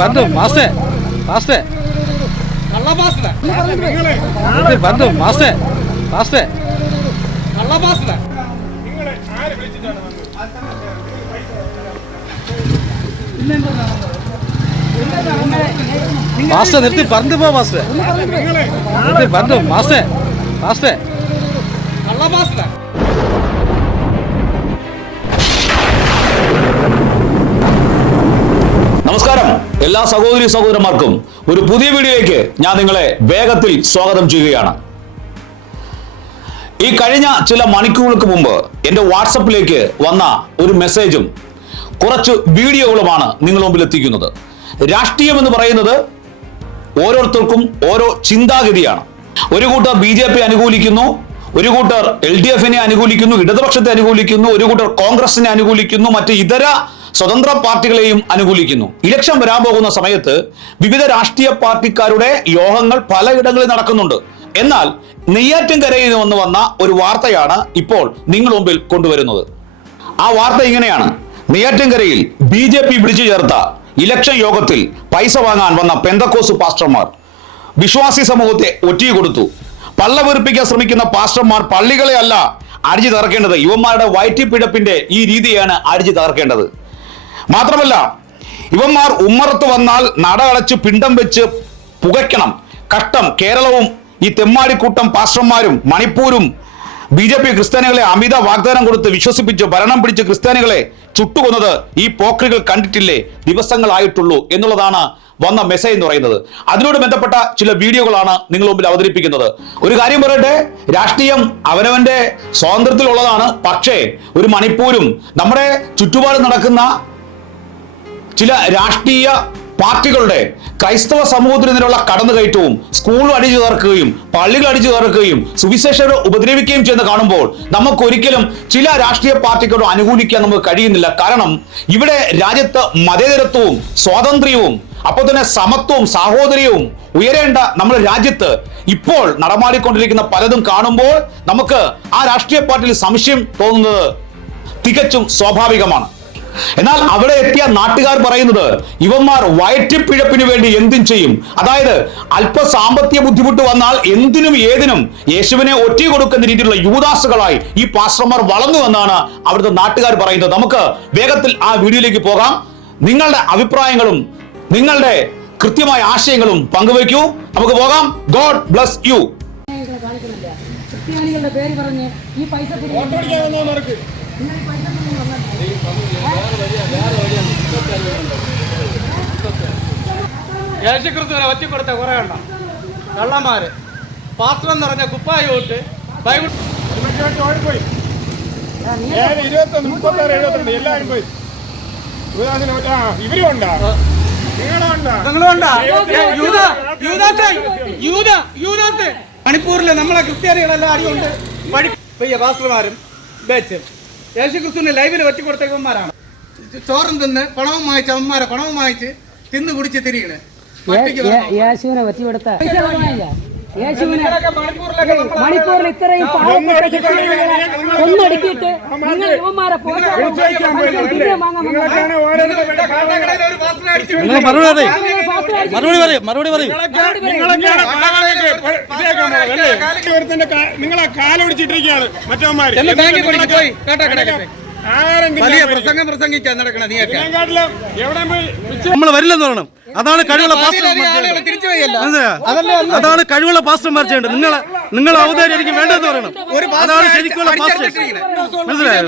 ബന്ധു മാസ്റ്റേ മാസ്റ്റേ ബന്ധു മാസ്റ്റേ മാസ്റ്റേ മാസ്റ്റർ നിർത്തി പറഞ്ഞു പോ മാസ്റ്റർ നിർത്തി പറഞ്ഞു മാസ്റ്റേ മാസ്റ്റേ നമസ്കാരം എല്ലാ സഹോദരി സഹോദരന്മാർക്കും ഒരു പുതിയ വീഡിയോയിലേക്ക് ഞാൻ നിങ്ങളെ വേഗത്തിൽ സ്വാഗതം ചെയ്യുകയാണ്. ഈ കഴിഞ്ഞ ചില മണിക്കൂറുകൾക്ക് മുമ്പ് എന്റെ വാട്സപ്പിലേക്ക് വന്ന ഒരു മെസ്സേജും കുറച്ച് വീഡിയോകളുമാണ് നിങ്ങൾ മുമ്പിൽ എത്തിക്കുന്നത്. രാഷ്ട്രീയം എന്ന് പറയുന്നത് ഓരോരുത്തർക്കും ഓരോ ചിന്താഗതിയാണ്. ഒരു കൂട്ടർ ബി ജെ പി അനുകൂലിക്കുന്നു ഒരു കൂട്ടർ എൽ ഡി എഫിനെ അനുകൂലിക്കുന്നു ഇടതുപക്ഷത്തെ അനുകൂലിക്കുന്നു ഒരു കൂട്ടർ കോൺഗ്രസിനെ അനുകൂലിക്കുന്നു മറ്റ് ഇതര സ്വതന്ത്ര പാർട്ടികളെയും അനുകൂലിക്കുന്നു. ഇലക്ഷൻ വരാൻ പോകുന്ന സമയത്ത് വിവിധ രാഷ്ട്രീയ പാർട്ടിക്കാരുടെ യോഗങ്ങൾ പലയിടങ്ങളിൽ നടക്കുന്നുണ്ട്. എന്നാൽ നെയ്യാറ്റിൻകരയിൽ നിന്ന് വന്ന ഒരു വാർത്തയാണ് ഇപ്പോൾ നിങ്ങൾ മുമ്പിൽ കൊണ്ടുവരുന്നത്. ആ വാർത്ത ഇങ്ങനെയാണ്. നെയ്യാറ്റിൻകരയിൽ ബി ജെ പി വിളിച്ചു ചേർത്ത ഇലക്ഷൻ യോഗത്തിൽ പൈസ വാങ്ങാൻ വന്ന പെന്തക്കോസ് പാസ്റ്റർമാർ വിശ്വാസി സമൂഹത്തെ ഒറ്റിയ കൊടുത്തു പള്ള വെറുപ്പിക്കാൻ ശ്രമിക്കുന്ന പാസ്റ്റർമാർ പള്ളികളെ അല്ല അടിച്ചു തകർക്കേണ്ടത്. യുവന്മാരുടെ വയറ്റിപ്പിഴപ്പിന്റെ ഈ രീതിയാണ് അടിച്ചു തകർക്കേണ്ടത്. മാത്രമല്ല ഇവന്മാർ ഉമ്മറത്ത് വന്നാൽ നട അടച്ച് പിണ്ടം വെച്ച് പുകയ്ക്കണം. കട്ടം കേരളവും ഈ തെമ്മാടിക്കൂട്ടം പാസ്റ്റർമാരും മണിപ്പൂരും ബി ജെ പി ക്രിസ്ത്യാനികളെ അമിത വാഗ്ദാനം കൊടുത്ത് വിശ്വസിപ്പിച്ച് ഭരണം പിടിച്ച് ക്രിസ്ത്യാനികളെ ചുട്ടുകൊന്നത് ഈ പോക്രികൾ കണ്ടിട്ടില്ലേ? ദിവസങ്ങളായിട്ടുള്ളൂ എന്നുള്ളതാണ് വന്ന മെസ്സേജ് എന്ന് പറയുന്നത്. അതിനോട് ബന്ധപ്പെട്ട ചില വീഡിയോകളാണ് നിങ്ങൾ മുമ്പിൽ അവതരിപ്പിക്കുന്നത്. ഒരു കാര്യം പറയട്ടെ രാഷ്ട്രീയം അവനവന്റെ സ്വാതന്ത്ര്യത്തിലുള്ളതാണ്. പക്ഷേ ഒരു മണിപ്പൂരും നമ്മുടെ ചുറ്റുപാട് നടക്കുന്ന ചില രാഷ്ട്രീയ പാർട്ടികളുടെ ക്രൈസ്തവ സമൂഹത്തിനെതിരെയുള്ള കടന്നുകയറ്റവും സ്കൂൾ അടിച്ചു തകർക്കുകയും പള്ളികൾ അടിച്ചു തകർക്കുകയും സുവിശേഷരെ ഉപദ്രവിക്കുകയും ചെയ്യുന്ന കാണുമ്പോൾ നമുക്ക് ഒരിക്കലും ചില രാഷ്ട്രീയ പാർട്ടികളോട് അനുകൂലിക്കാൻ നമുക്ക് കഴിയുന്നില്ല. കാരണം ഇവിടെ രാജ്യത്ത് മതേതരത്വവും സ്വാതന്ത്ര്യവും അപ്പോൾ തന്നെ സമത്വവും സാഹോദര്യവും ഉയരേണ്ട നമ്മുടെ രാജ്യത്ത് ഇപ്പോൾ നടമാടിക്കൊണ്ടിരിക്കുന്ന പലതും കാണുമ്പോൾ നമുക്ക് ആ രാഷ്ട്രീയ പാർട്ടിയിൽ സംശയം തോന്നുന്നത് തികച്ചും സ്വാഭാവികമാണ്. എന്നാൽ അവിടെ എത്തിയ നാട്ടുകാർ പറയുന്നത് ഇവന്മാർ വയറ്റിപ്പിഴപ്പിന് വേണ്ടി എന്തും ചെയ്യും. അതായത് അല്പ സാമ്പത്തിക ബുദ്ധിമുട്ട് വന്നാൽ എന്തിനും ഏതിനും യേശുവിനെ ഒറ്റ കൊടുക്കുന്ന രീതിയിലുള്ള യൂദാസുകളായി ഈ പാസ്റ്റർമാർ വളർന്നു എന്നാണ് അവിടുത്തെ നാട്ടുകാർ പറയുന്നത്. നമുക്ക് വേഗത്തിൽ ആ വീഡിയോയിലേക്ക് പോകാം. നിങ്ങളുടെ അഭിപ്രായങ്ങളും നിങ്ങളുടെ കൃത്യമായ ആശയങ്ങളും പങ്കുവയ്ക്കൂ. നമുക്ക് പോകാം. ഗോഡ് ബ്ലസ് യു പേര് പറഞ്ഞ് ഈ പൈസ പിടിക്കാൻ നിങ്ങൾ ഈ പൈസ പിടിക്കാൻ വന്നത് യേശുക്രിസ്തുവിനെ ഒറ്റക്കൊടുത്ത കുറെ എണ്ണ. കള്ളന്മാര്. പാത്രം നിറഞ്ഞ കുപ്പായി വിട്ട് ബൈബിൾ ഓടിപ്പോയി ഇരുപത്തൊന്ന് മുപ്പത്താറ് എഴുപത്തിരണ്ട് എല്ലാവരും പോയി. ഇവരും ഉണ്ടാ? മണിപ്പൂരിലെ നമ്മളെ ക്രിസ്ത്യാനികളെല്ലാം അടിയുണ്ട് പാസ്റ്റർമാരും ബേച്ചും. യേശുക്രിസ്തുവിനെ ലൈവിൽ ഒറ്റക്കൊടുത്തവന്മാരാണ് ചോറും തിന്ന് പണവും വാങ്ങിച്ച് അവന്മാരെ പണവും വാങ്ങിച്ച് തിന്ന് കുടിച്ച് തിരിയണേ. യേശുവിനെ പറ്റിയെടുത്ത പൈസ മണിപ്പൂരിൽ ഇത്രയും പാവപ്പെട്ട നിങ്ങൾ യുവമാരെ മറുപടി പറയും. മറുപടി പറയും. നിങ്ങളെ കാലൊടിച്ചിട്ടിരിക്കുകയാണ് മറ്റവന്മാര്. വലിയ പ്രസംഗം പ്രസംഗിക്കാൻ നടക്കണ നീയൊക്കെ. ഇതിനെക്കാട്ടിലും എവിടെ പോയി നമ്മൾ വരില്ലെന്ന് പറയണം. അതാണ് കഴിവുള്ള പാസ്റ്റർമാർ അതാണ് കഴിവുള്ള പാസ്റ്റർമാർ ചെയ്യേണ്ടത്. നിങ്ങൾ നിങ്ങൾ അവതാരം എനിക്ക് വേണ്ടെന്ന് പറയണം. അതാണ് ശരിക്കുള്ള പാസ്റ്റേഴ്സ്. മനസ്സിലായോ?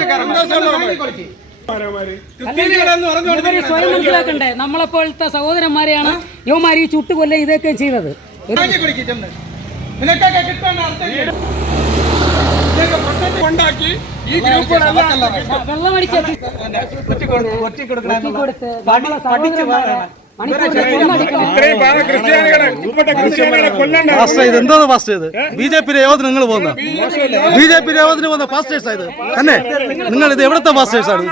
സ്വയം മനസ്സിലാക്കണ്ടേ? നമ്മളെപ്പോഴത്തെ സഹോദരന്മാരെയാണ് യുവമാരി ചുട്ടുകൊല്ല ഇതൊക്കെ ചെയ്തത്. നിനക്കൊക്കെ കിട്ടേണ്ട ഉണ്ടാക്കി ഈ ഇത് ബി ജെ പി യോഗത്തിന് നിങ്ങൾ പോകുന്ന? ബി ജെ പി യോഗത്തിന് പോകുന്ന ഫാസ്റ്റേഴ്സ് ഇത് തന്നെ? നിങ്ങൾ ഇത് എവിടുത്തെ ഫാസ്റ്റേഴ്സ് ആണ്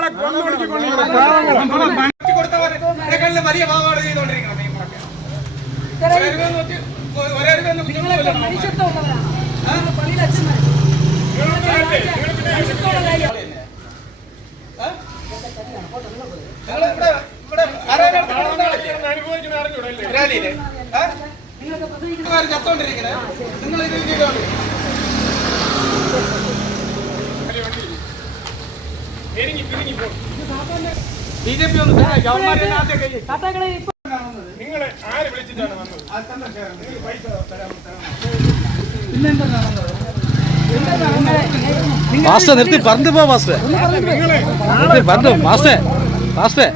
വലിയ പാവാട് ചെയ്തുകൊണ്ടിരിക്കണം. ഒരരുവെന്ന് വെച്ച് ഒരരുവെന്ന് റാലിയിൽ ചത്തോണ്ടിരിക്കണേ നിങ്ങൾ ഇത് ചെയ്തോണ്ട് ബി ജെ പി ഒന്ന് നിങ്ങളെ ആര് വിളിച്ചിട്ടാണ് വന്നത് ആ ചന്ദ്രശേഖരൻ മാസ്റ്റർ നിർത്തി പറഞ്ഞു പോ മാസ്റ്റർ പറഞ്ഞു മാസ്റ്റേ മാസ്റ്റേ